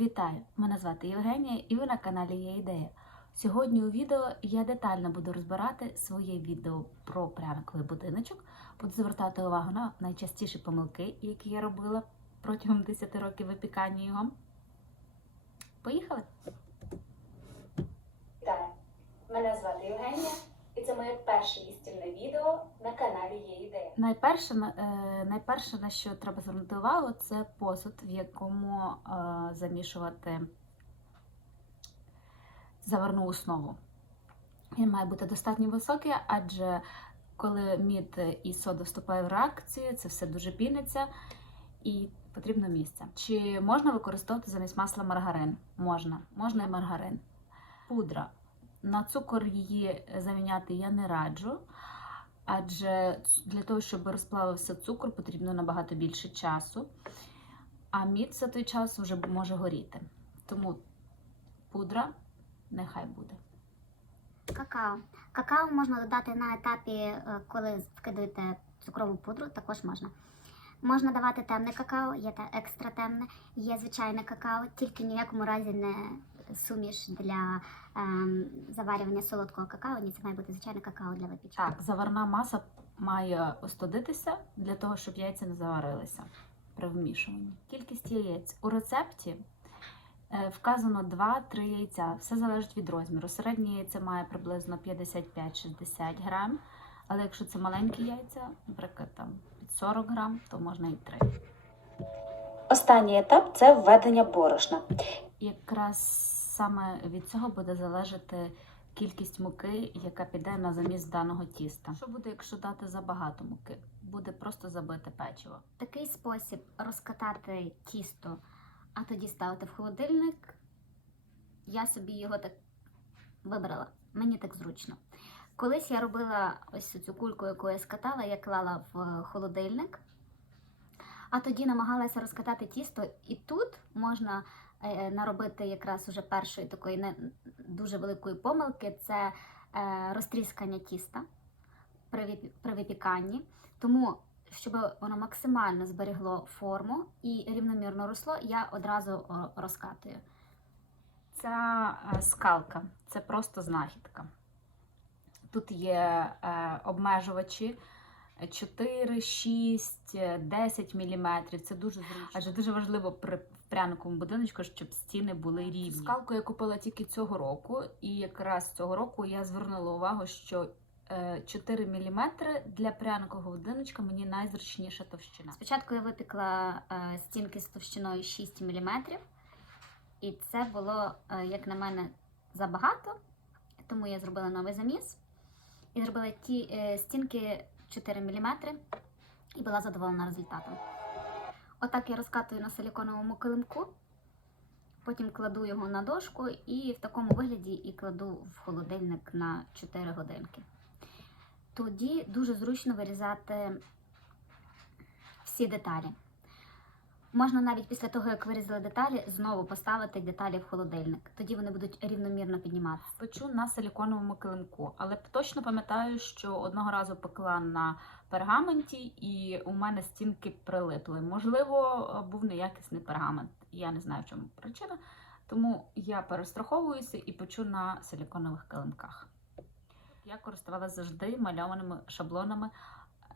Вітаю! Мене звати Євгенія і ви на каналі Є ідея. Сьогодні у відео я детально буду розбирати своє відео про пряниковий будиночок, буду звертати увагу на найчастіші помилки, які я робила протягом 10 років випікання його. Поїхали! Вітаю! Мене звати Євгенія, і це моє перше їстівне відео на каналі Є ідея. Найперше, на- е, найперше, на що треба звернути увагу, це посуд, в якому е, замішувати заварну основу. Він має бути достатньо високий, адже коли мід і сода вступає в реакцію, це все дуже піниться і потрібно місце. Чи можна використовувати замість масла маргарин? Можна, можна і маргарин. Пудра. На цукор її заміняти я не раджу, адже для того, щоб розплавився цукор, потрібно набагато більше часу, а мід за той час вже може горіти. Тому пудра нехай буде. Какао. Какао можна додати на етапі, е, коли вкидаєте цукрову пудру, також можна. Можна давати темне какао, є те екстра темне, є звичайне какао, тільки ні в якому разі не суміш для ем, заварювання солодкого какао. Ні, це має бути звичайне какао для випічки. Так, заварна маса має остудитися для того, щоб яйця не заварилися при вмішуванні. Кількість яєць у рецепті е, вказано 2-3 яйця. Все залежить від розміру. Середнє яйце має приблизно 55-60 грам, але якщо це маленькі яйця, наприклад, там під 40 грам, то можна і 3. Останній етап це введення борошна. Якраз саме від цього буде залежати кількість муки, яка піде на заміс даного тіста. Що буде, якщо дати забагато муки? Буде просто забите печиво. Такий спосіб розкатати тісто, а тоді ставити в холодильник. Я собі його так вибрала. Мені так зручно. Колись я робила ось цю кульку, яку я скатала, я клала в холодильник, а тоді намагалася розкатати тісто, і тут можна наробити якраз уже першої такої не дуже великої помилки це е, розтріскання тіста при, випіканні. Тому щоб воно максимально зберегло форму і рівномірно росло, я одразу розкатую. Ця е, скалка це просто знахідка. Тут є е, обмежувачі 4, 6, 10 мм. Це дуже зручно. Адже дуже важливо при пряниковому будиночку, щоб стіни були рівні. Скалку я купила тільки цього року, і якраз цього року я звернула увагу, що е, 4 мм для пряникового будиночка мені найзручніша товщина. Спочатку я випікла е, стінки з товщиною 6 мм, і це було, е, як на мене, забагато, тому я зробила новий заміс і зробила ті е, стінки 4 мм і була задоволена результатом. Отак я розкатую на силіконовому килимку, потім кладу його на дошку і в такому вигляді і кладу в холодильник на 4 годинки. Тоді дуже зручно вирізати всі деталі. Можна навіть після того, як вирізали деталі, знову поставити деталі в холодильник. Тоді вони будуть рівномірно підніматися. Печу на силіконовому килимку, але точно пам'ятаю, що одного разу пекла на пергаменті, і у мене стінки прилипли. Можливо, був неякісний пергамент. Я не знаю, в чому причина. Тому я перестраховуюся і печу на силіконових килимках. Я користувалася завжди мальованими шаблонами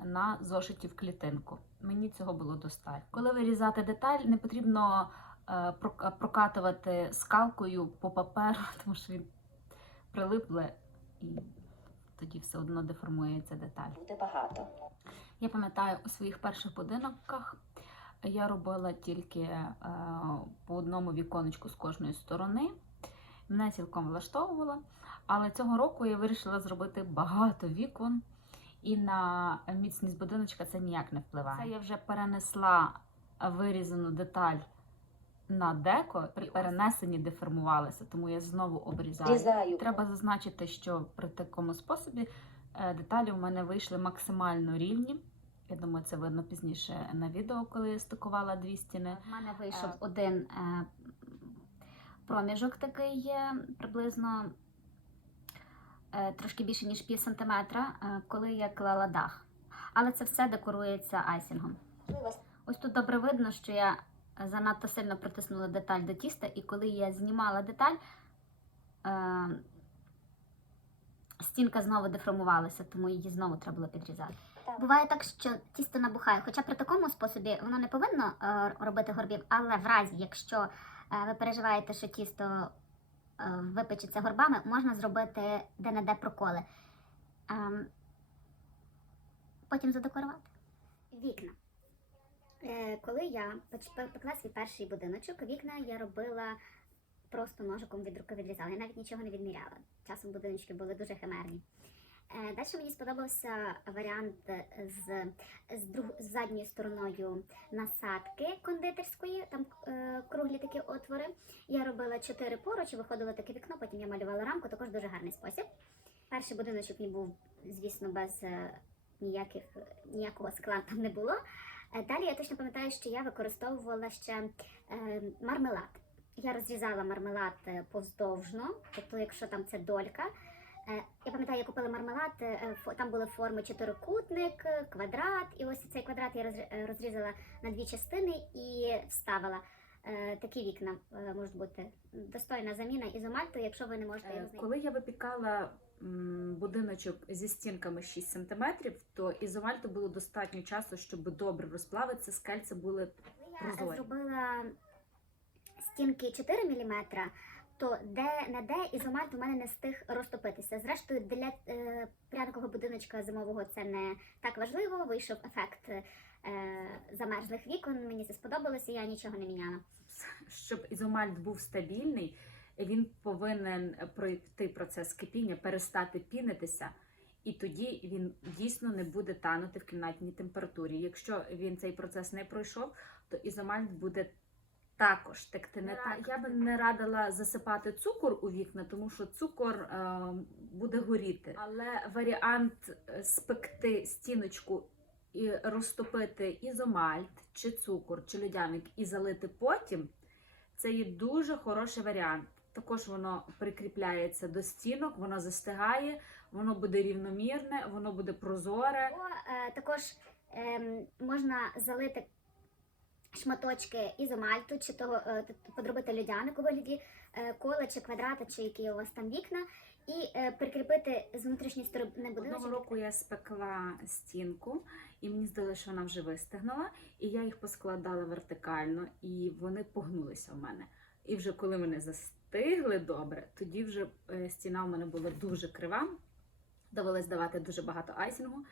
на зошиті в клітинку. Мені цього було достатньо. Коли вирізати деталь, не потрібно е, прокатувати скалкою по паперу, тому що він прилипле і тоді все одно деформується деталь. Буде багато. Я пам'ятаю, у своїх перших будинках я робила тільки е, по одному віконечку з кожної сторони. Мене цілком влаштовувало. Але цього року я вирішила зробити багато вікон, і на міцність будиночка це ніяк не впливає. Це я вже перенесла вирізану деталь на деко, при перенесенні деформувалася, тому я знову обрізаю. Різаю. Треба зазначити, що при такому способі е, деталі у мене вийшли максимально рівні. Я думаю, це видно пізніше на відео, коли я стикувала дві стіни. У мене вийшов Е. один е, проміжок такий приблизно трошки більше, ніж пів сантиметра, е, коли я клала дах. Але це все декорується айсінгом. Ось тут добре видно, що я занадто сильно притиснула деталь до тіста, і коли я знімала деталь, е, стінка знову деформувалася, тому її знову треба було підрізати. Буває так, що тісто набухає, хоча при такому способі воно не повинно е, робити горбів, але в разі, якщо е, ви переживаєте, що тісто е, випечеться горбами, можна зробити де-не-де проколи. Ем, потім задекорувати. Вікна. Е, коли я пекла свій перший будиночок, вікна я робила просто ножиком від руки відрізала. Я навіть нічого не відміряла. Часом будиночки були дуже химерні. Е, Далі мені сподобався варіант з, з, друг, з задньою стороною насадки кондитерської, там е, круглі такі отвори. Я робила чотири поруч, виходило таке вікно, потім я малювала рамку, також дуже гарний спосіб. Перший будиночок мій був, звісно, без е, ніяких, ніякого скла там не було. Е, Далі я точно пам'ятаю, що я використовувала ще е, мармелад. Я розрізала мармелад е, повздовжно, тобто, якщо там це долька. Е, Я пам'ятаю, я купила мармелад, е, там були форми чотирикутник, е, квадрат, і ось цей квадрат я розр- е, розрізала на дві частини і вставила. Е, Такі вікна е, можуть бути достойна заміна ізомальту, якщо ви не можете його Е, знайти. Коли я випікала будиночок зі стінками 6 см, то ізомальту було достатньо часу, щоб добре розплавитися, скельця були Коли я е, зробила стінки 4 мм, то де не де ізомальт у мене не встиг розтопитися. Зрештою, для е, пряникового будиночка зимового це не так важливо. Вийшов ефект е, замерзлих вікон. Мені це сподобалося, я нічого не міняла. щоб ізомальт був стабільний, він повинен пройти процес кипіння, перестати пінитися, і тоді він дійсно не буде танути в кімнатній температурі. Якщо він цей процес не пройшов, то ізомальт буде також текти не так. Я би не радила засипати цукор у вікна, тому що цукор е, буде горіти. Але варіант е, спекти стіночку і розтопити ізомальт, чи цукор, чи льодяник і залити потім, це є дуже хороший варіант. Також воно прикріпляється до стінок, воно застигає, воно буде рівномірне, воно буде прозоре. Або е, також ем, можна залити шматочки ізомальту, чи того е, подробити льодяник у вигляді е, кола чи квадрата, чи які у вас там вікна, і е, прикріпити з внутрішньої сторони Одного будиночок. року я спекла стінку, і мені здалося, що вона вже вистигнула, і я їх поскладала вертикально, і вони погнулися в мене. І вже коли вони застигли добре, тоді вже стіна у мене була дуже крива. Довелось давати дуже багато айсінгу,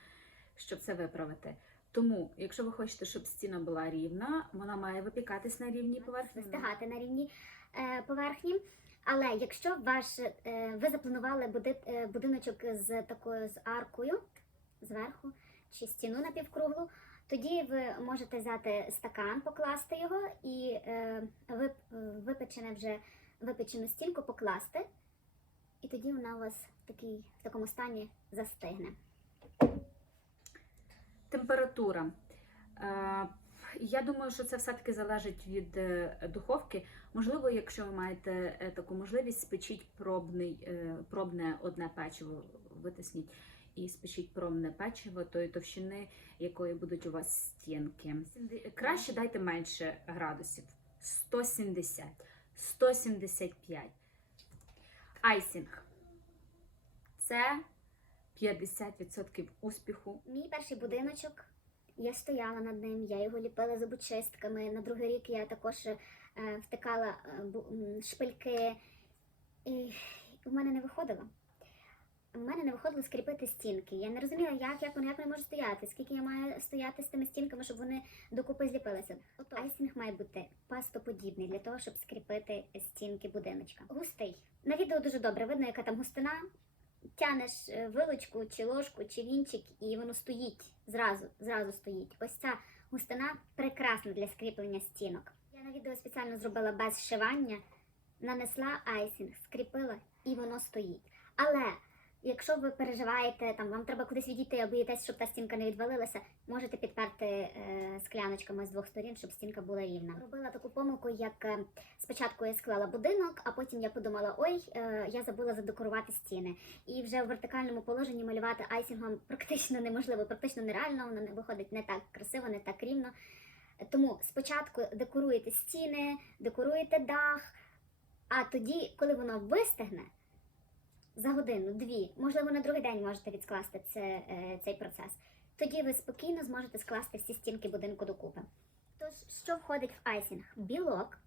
щоб це виправити. Тому, якщо ви хочете, щоб стіна була рівна, вона має випікатись на рівній поверхні. вистигати на рівні е, поверхні. Але якщо ваш, е, ви запланували буди, е, будиночок з такою з аркою зверху чи стіну напівкруглу, тоді ви можете взяти стакан, покласти його і е, вип, випечене вже випечену стінку покласти, і тоді вона у вас в, такій, в такому стані застигне. Температура. Е, Я думаю, що це все-таки залежить від е, духовки. Можливо, якщо ви маєте е, таку можливість, спечіть пробний, пробне одне печиво, витисніть і спечіть пробне печиво тої товщини, якої будуть у вас стінки. Краще дайте менше градусів. 170, 175. Айсінг. Це 50% успіху. Мій перший будиночок, я стояла над ним, я його ліпила зубочистками. На другий рік я також е, втикала е, шпильки. І у мене не виходило. У мене не виходило скріпити стінки. Я не розуміла, як, як вони, як вони можуть стояти, скільки я маю стояти з тими стінками, щоб вони докупи зліпилися. Ото айсінг має бути пастоподібний для того, щоб скріпити стінки будиночка. Густий. На відео дуже добре видно, яка там густина тянеш е, вилочку чи ложку чи вінчик, і воно стоїть зразу, зразу стоїть. Ось ця густина прекрасна для скріплення стінок. Я на відео спеціально зробила без зшивання, нанесла айсінг, скріпила і воно стоїть. Але якщо ви переживаєте, там вам треба кудись відійти, а боїтесь, щоб та стінка не відвалилася, можете підперти е, скляночками з двох сторін, щоб стінка була рівна. Робила таку помилку, як е, спочатку я склала будинок, а потім я подумала, ой, е, я забула задекорувати стіни. І вже в вертикальному положенні малювати айсінгом практично неможливо, практично нереально, воно виходить не так красиво, не так рівно. Тому спочатку декоруєте стіни, декоруєте дах, а тоді, коли воно вистигне, за годину, дві, можливо, на другий день можете відскласти це, е, цей процес. Тоді ви спокійно зможете скласти всі стінки будинку докупи. Тож, що входить в айсінг? Білок.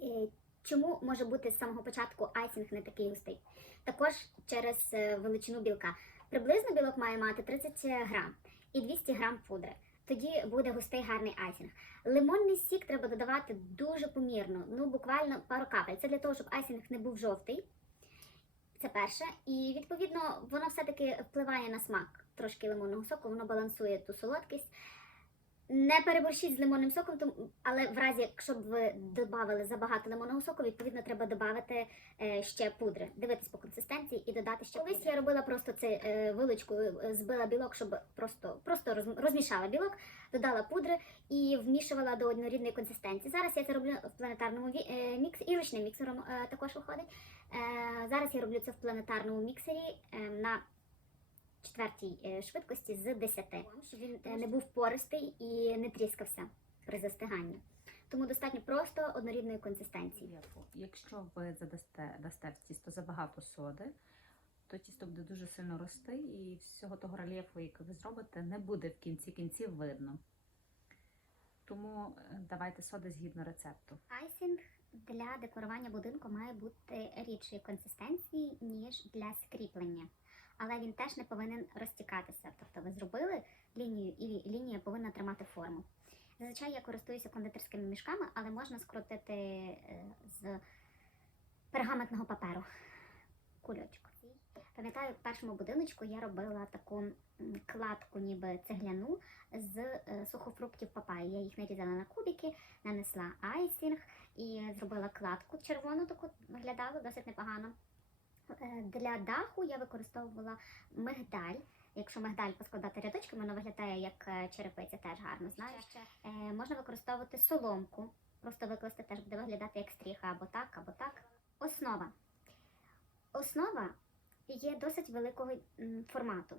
Е, Чому може бути з самого початку айсінг не такий густий? Також через е, величину білка. Приблизно білок має мати 30 грам і 200 грам пудри. Тоді буде густий гарний айсінг. Лимонний сік треба додавати дуже помірно, ну буквально пару капель. Це для того, щоб айсінг не був жовтий. Це перше. І відповідно воно все-таки впливає на смак трошки лимонного соку, воно балансує ту солодкість. Не переборщіть з лимонним соком, але в разі, якщо б ви додали забагато лимонного соку, відповідно треба додати е, ще пудри, дивитись по консистенції і додати ще. Колись я робила просто це е, вилочкою, е, збила білок, щоб просто, просто роз- розмішала білок, додала пудри і вмішувала до однорідної консистенції. Зараз я це роблю в планетарному міксі і ручним міксером також виходить. Зараз я роблю це в планетарному міксері на четвертій е, швидкості з 10, щоб він не був пористий і не тріскався при застиганні. Тому достатньо просто однорідної консистенції. Якщо ви задасте дасте в тісто забагато соди, то тісто буде дуже сильно рости, і всього того рельєфу, який ви зробите, не буде в кінці кінців видно. Тому е, давайте соди згідно рецепту. Айсінг для декорування будинку має бути рідшої консистенції, ніж для скріплення. Але він теж не повинен розтікатися. Тобто ви зробили лінію, і лінія повинна тримати форму. Зазвичай я користуюся кондитерськими мішками, але можна скрутити е, з пергаментного паперу кульочку. Пам'ятаю, в першому будиночку я робила таку кладку, ніби цегляну з е, сухофруктів папайї. Я їх нарізала на кубики, нанесла айсінг і зробила кладку червону, таку виглядало досить непогано. Е, Для даху я використовувала мигдаль. Якщо мигдаль поскладати рядочками, воно виглядає як е, черепиця, теж гарно знаєш. Е, можна використовувати соломку, просто викласти теж буде виглядати як стріха або так, або так. Основа. Основа є досить великого формату.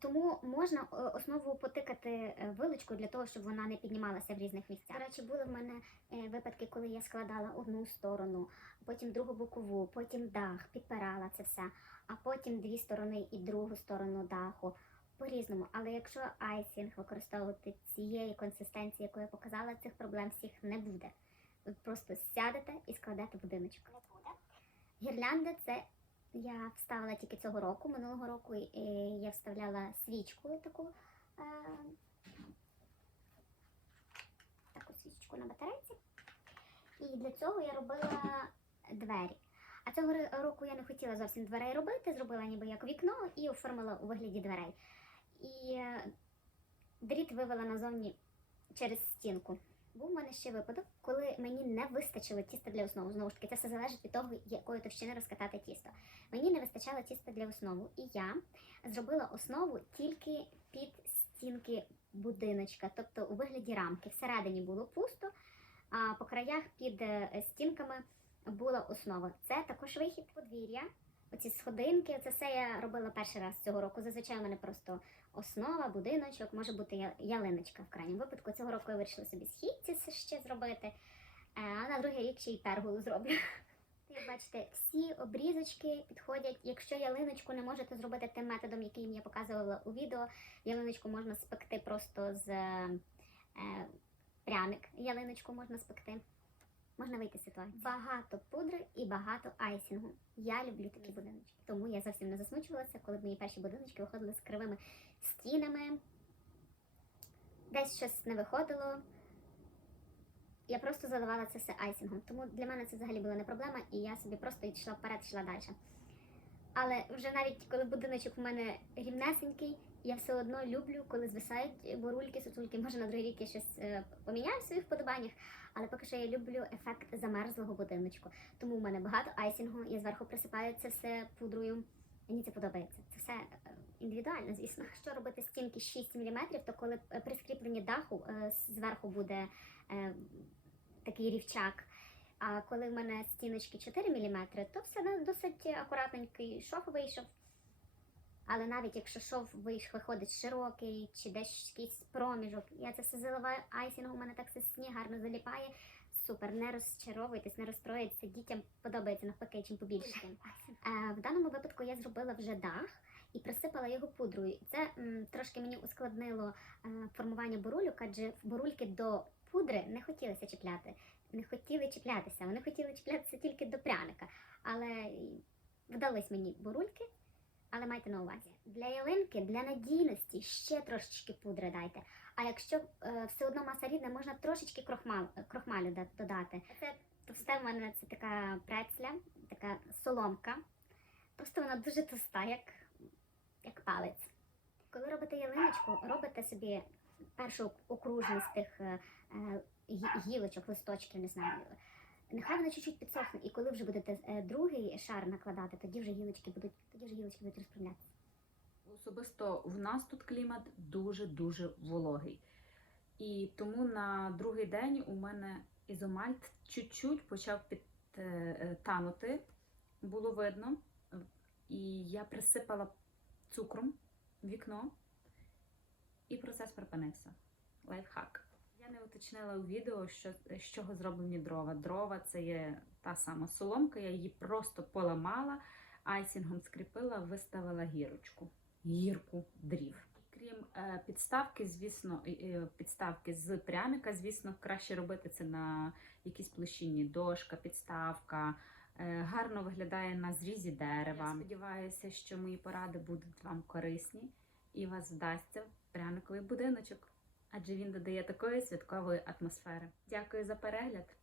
Тому можна е, основу потикати е, вилочкою для того, щоб вона не піднімалася в різних місцях. До речі, були в мене е, випадки, коли я складала одну сторону, потім другу бокову, потім дах, підпирала це все, а потім дві сторони і другу сторону даху. По-різному, але якщо айсінг використовувати цієї консистенції, яку я показала, цих проблем всіх не буде. Ви просто сядете і складете будиночок. Не буде. Гірлянда це я вставила тільки цього року. Минулого року я вставляла свічку таку. Е, таку свічку на батарейці. І для цього я робила двері. А цього року я не хотіла зовсім дверей робити, зробила ніби як вікно і оформила у вигляді дверей. І е, дріт вивела назовні через стінку. Був у мене ще випадок, коли мені не вистачило тіста для основи. Знову ж таки, це все залежить від того, якої товщини розкатати тісто. Мені не вистачало тіста для основи, і я зробила основу тільки під стінки будиночка, тобто у вигляді рамки. Всередині було пусто, а по краях під е, стінками була основа. Це також вихід подвір'я. Оці сходинки, це все я робила перший раз цього року. Зазвичай у мене просто основа, будиночок, може бути ялиночка в крайньому випадку. Цього року я вирішила собі східці ще зробити, е, а на другий рік ще й пергулу зроблю. Як бачите, всі обрізочки підходять. Якщо ялиночку не можете зробити тим методом, який я показувала у відео, ялиночку можна спекти просто з е, пряник. Ялиночку можна спекти. Можна вийти з ситуації. Багато пудри і багато айсінгу. Я люблю такі будиночки. Тому я зовсім не засмучувалася, коли мої перші будиночки виходили з кривими стінами. Десь щось не виходило. Я просто заливала це все айсінгом. Тому для мене це взагалі була не проблема, і я собі просто йшла вперед, йшла далі. Але вже навіть коли будиночок в мене рівнесенький, я все одно люблю, коли звисають бурульки, сутульки. Може на другий рік я щось е, поміняю в своїх вподобаннях, але поки що я люблю ефект замерзлого будиночку. Тому в мене багато айсінгу, я зверху присипаю це все пудрою. Мені це подобається. Це все е, індивідуально, звісно. Що робити стінки 6 мм, то коли е, при скріпленні даху зверху буде такий рівчак. А коли в мене стіночки 4 мм, то все ну, досить акуратненький шов вийшов. Але навіть якщо шов виходить широкий чи десь якийсь проміжок, я це все заливаю айсінгом, у мене так все сніг гарно заліпає. Супер, не розчаровуйтесь, не розстроїться. Дітям подобається навпаки, чим побільше. Е, в даному випадку я зробила вже дах і присипала його пудрою. І Це м, трошки мені ускладнило е, формування бурульок, адже бурульки до пудри не хотілося чіпляти. Не хотіли чіплятися. Вони хотіли чіплятися тільки до пряника. Але вдались мені бурульки. Але майте на увазі, для ялинки, для надійності ще трошечки пудри дайте. А якщо е, все одно маса рідна, можна трошечки крохмалу, крохмалю да- додати. Це товсте в мене це така прецля, така соломка. Просто вона дуже товста, як, як палець. Коли робите ялиночку, робите собі першу окружність тих е, е, гілочок, листочків, не знаю. Нехай вона чуть-чуть підсохне, і коли вже будете е, другий шар накладати, тоді вже гілочки будуть, тоді вже гілочки будуть розправлятися. Особисто в нас тут клімат дуже-дуже вологий. І тому на другий день у мене ізомальт чуть-чуть почав підтанути, було видно. І я присипала цукром вікно, і процес припинився. Лайфхак. Я не уточнила у відео, що, з чого зроблені дрова. Дрова це є та сама соломка, я її просто поламала, айсінгом скріпила, виставила гірочку гірку дрів. Крім е, підставки, звісно, підставки з пряника, звісно, краще робити це на якійсь площині дошка, підставка. Е, гарно виглядає на зрізі дерева. Я сподіваюся, що мої поради будуть вам корисні і вас вдасться пряниковий будиночок, адже він додає такої святкової атмосфери. Дякую за перегляд!